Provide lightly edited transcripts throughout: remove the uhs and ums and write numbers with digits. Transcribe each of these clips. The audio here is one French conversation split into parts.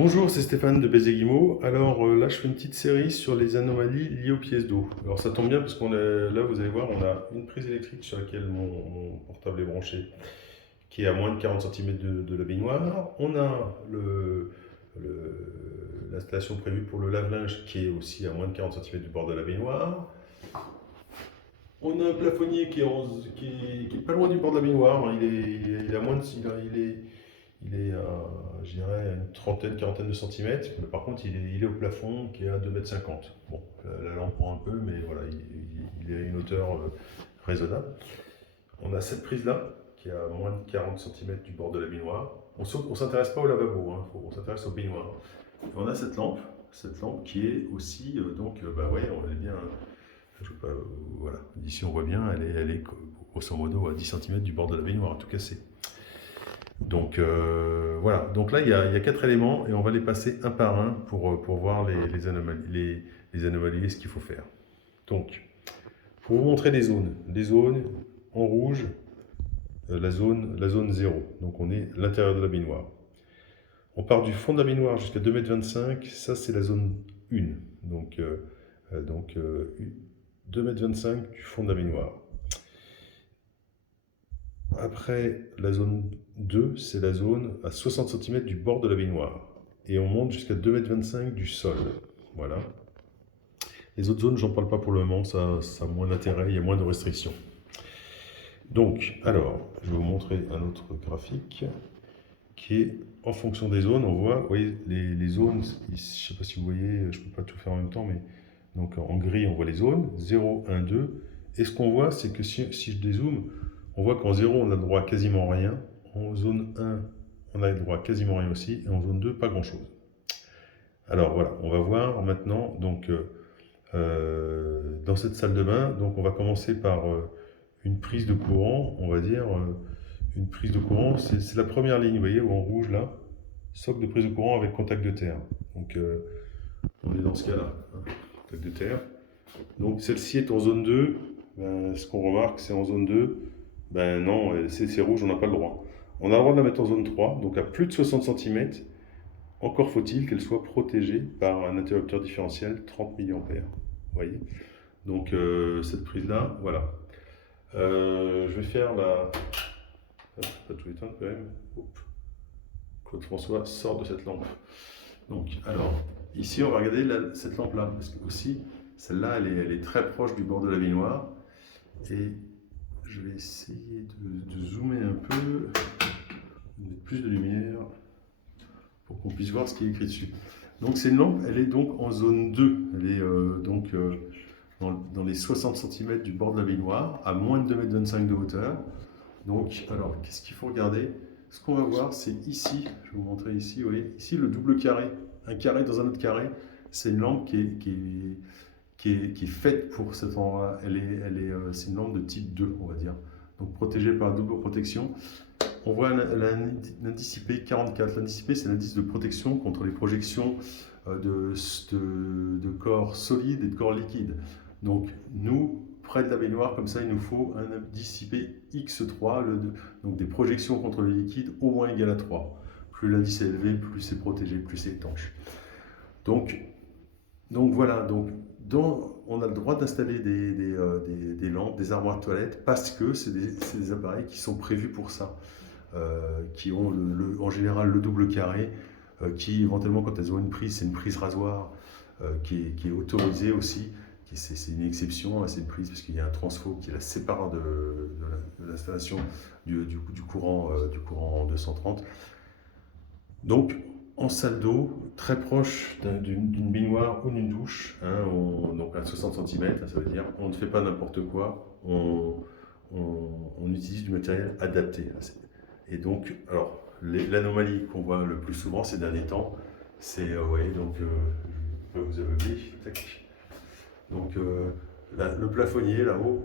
Bonjour, c'est Stéphane de Béziers Guimau. Alors là, je fais une petite série sur les anomalies liées aux pièces d'eau. Alors ça tombe bien parce là, vous allez voir, on a une prise électrique sur laquelle mon portable est branché, qui est à moins de 40 cm de la baignoire. On a l'installation prévue pour le lave-linge qui est aussi à moins de 40 cm du bord de la baignoire. On a un plafonnier qui est pas loin du bord de la baignoire, hein. Il est à moins de, il est à, je dirais, à une trentaine, quarantaine de centimètres. Mais par contre, il est au plafond qui est à 2,50 m. Bon, la lampe prend un peu, mais voilà, il est à une hauteur raisonnable. On a cette prise-là, qui est à moins de 40 cm du bord de la baignoire. On ne s'intéresse pas au lavabo, hein, on s'intéresse aux baignoires. Et on a cette lampe qui est aussi, bah ouais, elle est bien, je sais pas, voilà. Ici on voit bien, elle est grosso modo à 10 cm du bord de la baignoire, à tout casser. Donc voilà, donc là il y a 4 éléments et on va les passer un par un pour voir les anomalies et ce qu'il faut faire. Donc, pour vous montrer les zones en rouge, la zone 0, donc on est à l'intérieur de la baignoire. On part du fond de la baignoire jusqu'à 2,25 m, ça c'est la zone 1, donc 2,25 m du fond de la baignoire. Après, la zone 2, c'est la zone à 60 cm du bord de la baignoire. Et on monte jusqu'à 2,25 m du sol. Voilà. Les autres zones, j'en parle pas pour le moment, ça a moins d'intérêt, il y a moins de restrictions. Donc, alors, je vais vous montrer un autre graphique qui est en fonction des zones. On voit, vous voyez, les zones, je ne sais pas si vous voyez, je ne peux pas tout faire en même temps, mais donc en gris, on voit les zones, 0, 1, 2. Et ce qu'on voit, c'est que si je dézoome, on voit qu'en 0, on a le droit à quasiment rien. En zone 1, on a le droit à quasiment rien aussi. Et en zone 2, pas grand-chose. Alors voilà, on va voir maintenant, donc, dans cette salle de bain, donc on va commencer par une prise de courant, on va dire, une prise de courant, c'est la première ligne, vous voyez, en rouge là, socle de prise de courant avec contact de terre. Donc on est dans ce cas-là, hein, contact de terre. Donc celle-ci est en zone 2, ben, ce qu'on remarque c'est en zone 2, ben non, c'est rouge, on n'a pas le droit. On a le droit de la mettre en zone 3, donc à plus de 60 cm, encore faut-il qu'elle soit protégée par un interrupteur différentiel 30 mA. Vous voyez. Donc cette prise-là, voilà. Je vais faire la... Pas tout éteindre quand même. Oups. Claude François sort de cette lampe. Donc, alors, ici on va regarder cette lampe-là, parce que aussi, celle-là, elle est très proche du bord de la baignoire. Et je vais essayer de zoomer un peu, de mettre plus de lumière, pour qu'on puisse voir ce qui est écrit dessus. Donc c'est une lampe, elle est donc en zone 2. Elle est dans les 60 cm du bord de la baignoire, à moins de 2,25 m de hauteur. Donc, alors, qu'est-ce qu'il faut regarder? Ce qu'on va voir, c'est ici, je vais vous montrer ici, vous voyez, ici le double carré, un carré dans un autre carré, c'est une lampe qui est faite pour cet endroit. C'est une lampe de type 2, on va dire. Donc protégée par double protection. On voit l'indice IP 44. L'indice IP, c'est l'indice de protection contre les projections de corps solides et de corps liquides. Donc nous, près de la baignoire, comme ça, il nous faut un indice IP X3, donc des projections contre le liquide au moins égal à 3. Plus l'indice est élevé, plus c'est protégé, plus c'est étanche. Donc voilà, on a le droit d'installer des lampes, des armoires de toilette, parce que c'est des appareils qui sont prévus pour ça, qui ont en général le double carré, qui éventuellement quand elles ont une prise, c'est une prise rasoir qui est autorisée aussi. C'est une exception à cette prise parce qu'il y a un transfo qui la sépare de l'installation du courant 230. Donc en salle d'eau, très proche d'une baignoire ou d'une douche, hein, donc à 60 cm, ça veut dire on ne fait pas n'importe quoi, on utilise du matériel adapté. Et donc, alors, l'anomalie qu'on voit le plus souvent ces derniers temps, c'est, ouais, donc, je vais vous aveugler, tac. Donc, le plafonnier là-haut,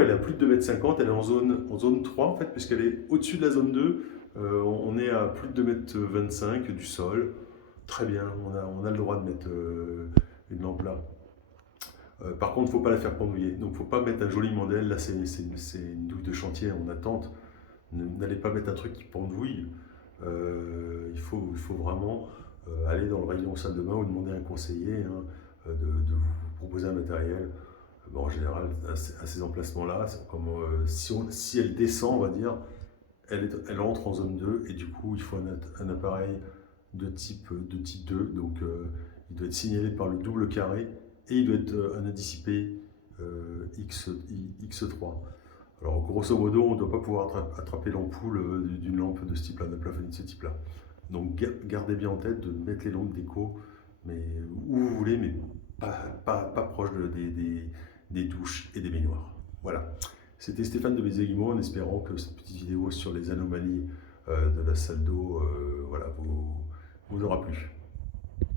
elle a plus de 2,50 m, elle est en zone 3 en fait, puisqu'elle est au-dessus de la zone 2. On est à plus de 2,25 m du sol. Très bien, on a le droit de mettre une lampe là. Par contre, il ne faut pas la faire pendouiller. Donc, il ne faut pas mettre un joli mandel. Là, c'est une douille de chantier en attente. N'allez pas mettre un truc qui pendouille. Il faut vraiment allez dans le rayon salle de bain ou demander à un conseiller, hein, de vous proposer un matériel. Bon, en général, à ces emplacements-là, si elle descend, on va dire, elle entre en zone 2 et du coup, il faut un appareil de type 2. Donc, il doit être signalé par le double carré et il doit être un indicipé X3. Alors, grosso modo, on ne doit pas pouvoir attraper l'ampoule d'une lampe de ce type-là, d'un plafonnier de ce type-là. Donc, gardez bien en tête de mettre les lampes déco mais, où vous voulez, mais pas proche des douches et des baignoires. Voilà. C'était Stéphane de Bézéguimaux, en espérant que cette petite vidéo sur les anomalies de la salle d'eau voilà, vous aura plu.